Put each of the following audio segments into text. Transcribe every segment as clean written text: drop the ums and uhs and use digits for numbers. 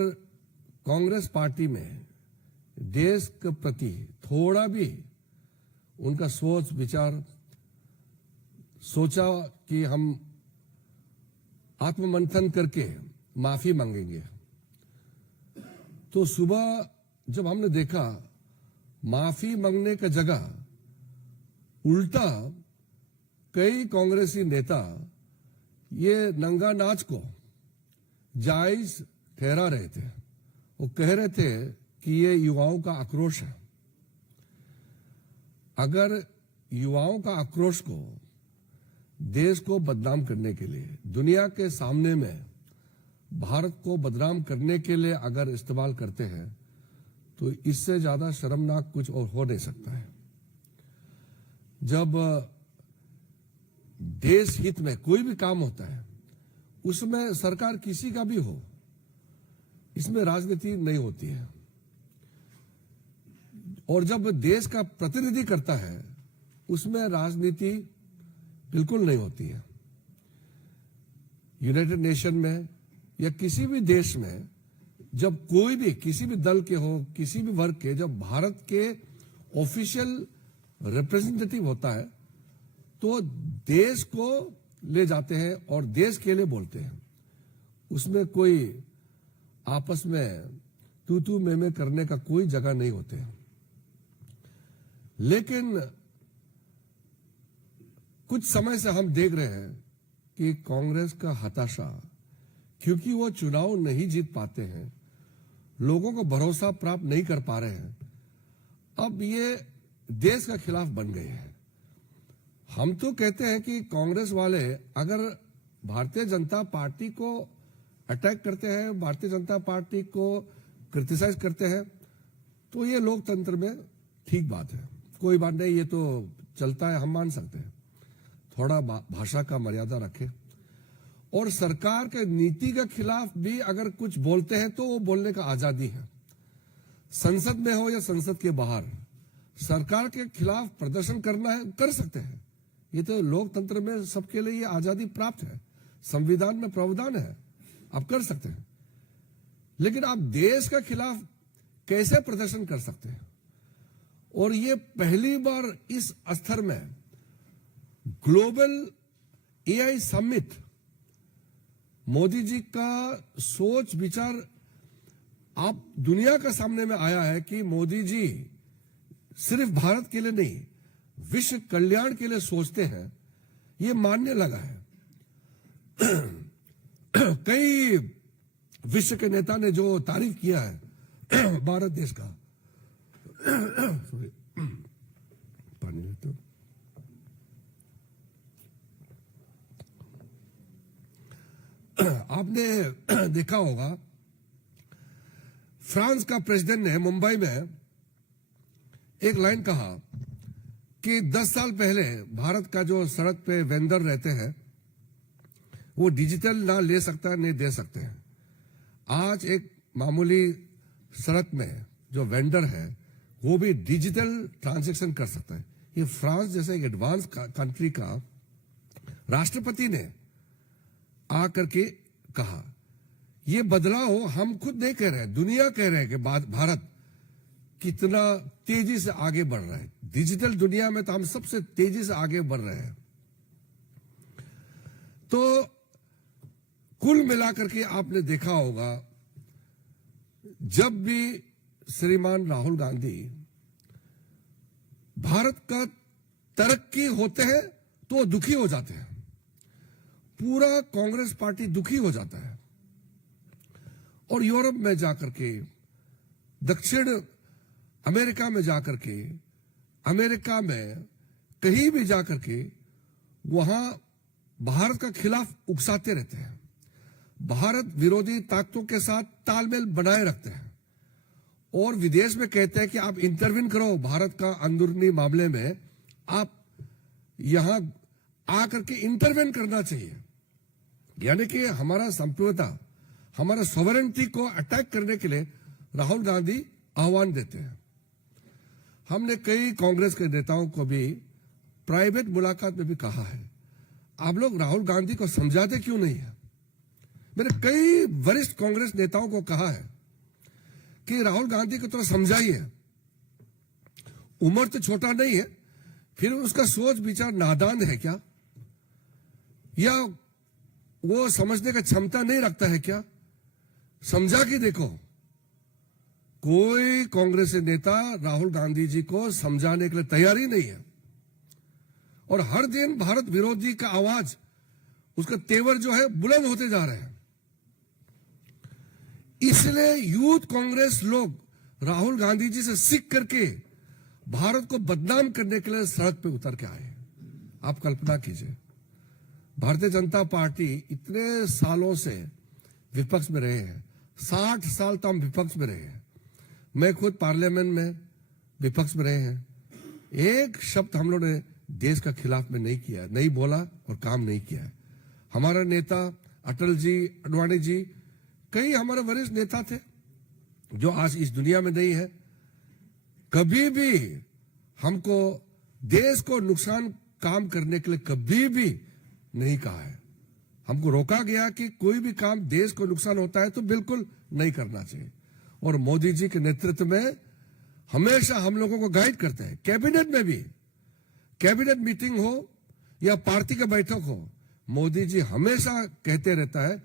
Congress party में देश के प्रति थोड़ा भी उनका सोच विचार सोचा कि हम आत्ममंथन करके माफी मांगेंगे, तो सुबह जब हमने देखा माफी मांगने का जगह उल्टा कई कांग्रेसी नेता ये नंगा नाच को जायज ठहरा रहे थे। वो कह रहे थे कि ये युवाओं का आक्रोश है। अगर युवाओं का आक्रोश को देश को बदनाम करने के लिए, दुनिया के सामने में भारत को बदनाम करने के लिए अगर इस्तेमाल करते हैं, तो इससे ज्यादा शर्मनाक कुछ और हो नहीं सकता है। जब देश हित में कोई भी काम होता है, उसमें सरकार किसी का भी हो, इसमें राजनीति नहीं होती है। और जब देश का प्रतिनिधि करता है, उसमें राजनीति बिल्कुल नहीं होती है। यूनाइटेड नेशन में या किसी भी देश में जब कोई भी किसी भी दल के हो, किसी भी वर्ग के, जब भारत के ऑफिशियल रिप्रेजेंटेटिव होता है, तो देश को ले जाते हैं और देश के लिए बोलते हैं। उसमें कोई आपस में तू मैं करने का कोई जगह नहीं होते हैं। लेकिन कुछ समय से हम देख रहे हैं कि कांग्रेस का हताशा, क्योंकि वो चुनाव नहीं जीत पाते हैं, लोगों को भरोसा प्राप्त नहीं कर पा रहे हैं, अब ये देश का खिलाफ बन गए हैं। हम तो कहते हैं कि कांग्रेस वाले अगर भारतीय जनता पार्टी को अटैक करते हैं, भारतीय जनता पार्टी को क्रिटिसाइज करते हैं, तो ये लोकतंत्र में ठीक बात है, कोई बात नहीं, ये तो चलता है, हम मान सकते हैं। थोड़ा भाषा का मर्यादा रखें। और सरकार के नीति के खिलाफ भी अगर कुछ बोलते हैं तो वो बोलने का आजादी है। संसद में हो या संसद के बाहर, सरकार के खिलाफ प्रदर्शन करना है, कर सकते हैं। ये तो लोकतंत्र में सबके लिए ये आजादी प्राप्त है, संविधान में प्रावधान है, आप कर सकते हैं। लेकिन आप देश के खिलाफ कैसे प्रदर्शन कर सकते हैं? और ये पहली बार इस स्तर में global AI summit, Modi ji का सोच विचार आप दुनिया के सामने में आया है कि मोदी जी सिर्फ भारत के लिए नहीं, विश्व कल्याण के लिए सोचते हैं, ये मानने लगा है। कई विश्व के नेता ने जो तारीफ किया है भारत देश का पानी लेते हो। आपने देखा होगा फ्रांस का प्रेसिडेंट ने मुंबई में एक लाइन कहा कि 10 साल पहले भारत का जो सड़क पे वेंडर रहते हैं, वो डिजिटल ना ले सकता, नहीं दे सकते हैं। आज एक मामूली सड़क में जो वेंडर है, वो भी डिजिटल ट्रांजैक्शन कर सकता है। ये फ्रांस जैसे एक एडवांस कंट्री का राष्ट्रपति ने आकर के कहा। ये बदलाव हम खुद नहीं कह रहे हैं, दुनिया कह रहे हैं कि भारत कितना तेजी से आगे बढ़ रहा है। डिजिटल दुनिया में तो हम सबसे तेजी से आगे बढ़ रहे हैं। तो कुल मिलाकर के आपने देखा होगा, जब भी श्रीमान राहुल गांधी भारत का तरक्की होते हैं तो दुखी हो जाते हैं, पूरा कांग्रेस पार्टी दुखी हो जाता है। और यूरोप में जाकर के, दक्षिण अमेरिका में जाकर के, अमेरिका में कहीं भी जाकर के वहां भारत का खिलाफ उकसाते रहते हैं, भारत विरोधी ताकतों के साथ तालमेल बनाए रखते हैं और विदेश में कहते हैं कि आप इंटरवीन करो भारत का अंदरूनी मामले में, आप यहां आकर के इंटरवेन करना चाहिए। यानी कि हमारा संप्रभुता, हमारा सॉवरेनिटी को अटैक करने के लिए राहुल गांधी आह्वान देते हैं। हमने कई कांग्रेस के नेताओं को भी प्राइवेट मुलाकात में भी कहा है, आप लोग राहुल गांधी को समझाते क्यों नहीं है? मैंने कई वरिष्ठ कांग्रेस नेताओं को कहा है कि राहुल गांधी को थोड़ा समझाइए, उम्र तो छोटा नहीं है, फिर उसका सोच विचार नादान है क्या, या वो समझने का क्षमता नहीं रखता है क्या? समझा कि देखो, कोई कांग्रेस नेता राहुल गांधी जी को समझाने के लिए तैयार ही नहीं है, और हर दिन भारत विरोधी का आवाज, उसका तेवर जो है बुलंद होते जा रहे हैं। इसलिए यूथ कांग्रेस लोग राहुल गांधी जी से सीख करके भारत को बदनाम करने के लिए सड़क पे उतर के आए। आप कल्पना कीजिए, भारतीय जनता पार्टी इतने सालों से विपक्ष में रहे हैं, 60 साल तक हम विपक्ष में रहे हैं। मैं खुद पार्लियामेंट में विपक्ष में रहे हैं। एक शब्द हम लोगों ने देश का खिलाफ में नहीं किया, नहीं बोला और काम नहीं किया है। हमारा नेता अटल जी, अडवाणी जी, कई हमारे वरिष्ठ नेता थे जो आज इस दुनिया में नहीं है। कभी भी हमको देश को नुकसान काम करने के लिए कभी भी नहीं कहा है। हमको रोका गया कि कोई भी काम देश को नुकसान होता है तो बिल्कुल नहीं करना चाहिए। और मोदी जी के नेतृत्व में हमेशा हम लोगों को गाइड करते हैं। कैबिनेट में भी, कैबिनेट मीटिंग हो या पार्टी का बैठक हो, मोदी जी हमेशा कहते रहता है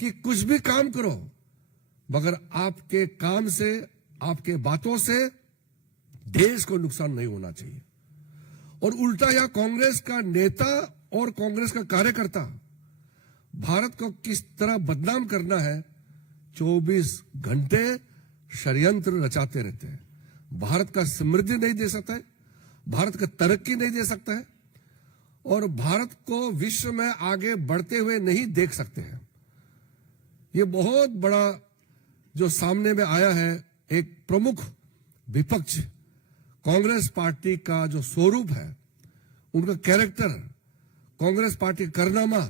कि कुछ भी काम करो, मगर आपके काम से, आपके बातों से देश को नुकसान नहीं होना चाहिए। और उल्टा यह कांग्रेस का नेता और कांग्रेस का कार्यकर्ता भारत को किस तरह बदनाम करना है, 24 घंटे षड्यंत्र रचाते रहते हैं। भारत का समृद्धि नहीं दे सकता है, भारत का तरक्की नहीं दे सकता है, और भारत को विश्व में आगे बढ़ते हुए नहीं देख सकते हैं। ये बहुत बड़ा जो सामने में आया है, एक प्रमुख विपक्ष कांग्रेस पार्टी का जो स्वरूप है, उनका कैरेक्टर, कांग्रेस पार्टी का कारनामा,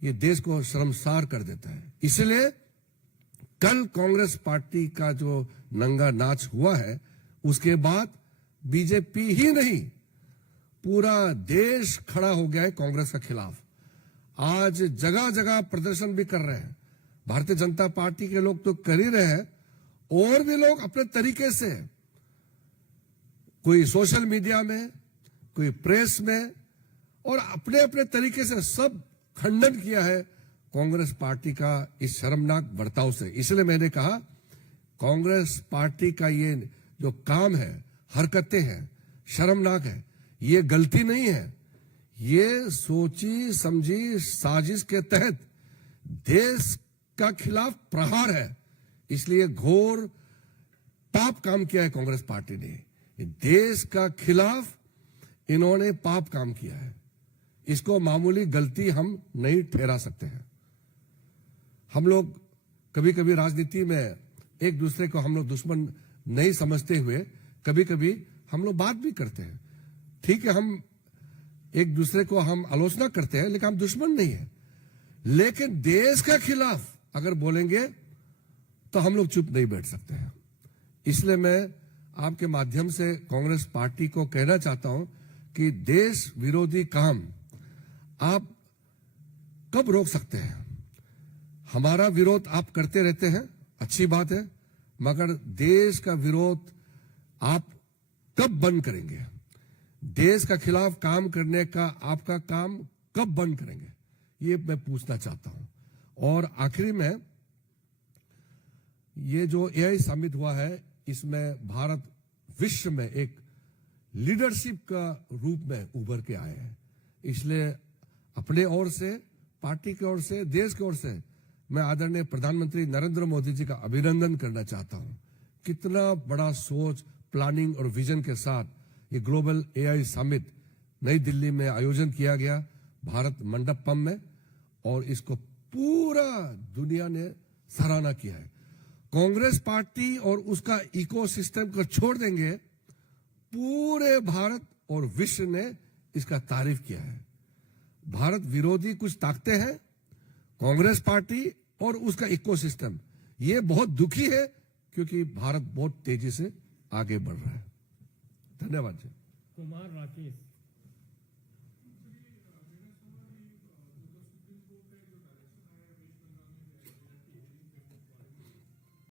ये देश को शर्मसार कर देता है। इसलिए कल कांग्रेस पार्टी का जो नंगा नाच हुआ है, उसके बाद बीजेपी ही नहीं, पूरा देश खड़ा हो गया है कांग्रेस के खिलाफ। आज जगह जगह प्रदर्शन भी कर रहे हैं। भारतीय जनता पार्टी के लोग तो कर ही रहे हैं, और भी लोग अपने तरीके से, कोई सोशल मीडिया में, कोई प्रेस में, और अपने अपने तरीके से सब खंडन किया है कांग्रेस पार्टी का इस शर्मनाक बर्ताव से। इसलिए मैंने कहा, कांग्रेस पार्टी का ये जो काम है, हरकतें हैं, शर्मनाक है। ये गलती नहीं है, ये सोची समझी साजिश के तहत देश का खिलाफ प्रहार है। इसलिए घोर पाप काम किया है कांग्रेस पार्टी ने। देश का खिलाफ इन्होंने पाप काम किया है। इसको मामूली गलती हम नहीं ठहरा सकते हैं। हम लोग कभी कभी राजनीति में एक दूसरे को हम लोग दुश्मन नहीं समझते हुए कभी कभी हम लोग बात भी करते हैं। ठीक है, हम एक दूसरे को हम आलोचना करते हैं, लेकिन हम दुश्मन नहीं है। लेकिन देश के खिलाफ अगर बोलेंगे तो हम लोग चुप नहीं बैठ सकते हैं। इसलिए मैं आपके माध्यम से कांग्रेस पार्टी को कहना चाहता हूं कि देश विरोधी काम आप कब रोक सकते हैं? हमारा विरोध आप करते रहते हैं, अच्छी बात है, मगर देश का विरोध आप कब बंद करेंगे? देश का खिलाफ काम करने का आपका काम कब बंद करेंगे, ये मैं पूछना चाहता हूं। और आखिरी में, ये जो एआई समिट हुआ है, इसमें भारत विश्व में एक लीडरशिप का रूप में उभर के आए हैं। इसलिए अपने ओर से, पार्टी की ओर से, देश की ओर से मैं आदरणीय प्रधानमंत्री नरेंद्र मोदी जी का अभिनंदन करना चाहता हूं। कितना बड़ा सोच, प्लानिंग और विजन के साथ ये ग्लोबल एआई समिट नई दिल्ली में आयोजन किया गया, भारत मंडपम में, और इसको पूरा दुनिया ने सराहना किया है। कांग्रेस पार्टी और उसका इकोसिस्टम को छोड़ देंगे, पूरे भारत और विश्व ने इसका तारीफ किया है। भारत विरोधी कुछ ताकतें हैं, कांग्रेस पार्टी और उसका इकोसिस्टम, ये बहुत दुखी है क्योंकि भारत बहुत तेजी से आगे बढ़ रहा है। धन्यवाद जी। कुमार राकेश।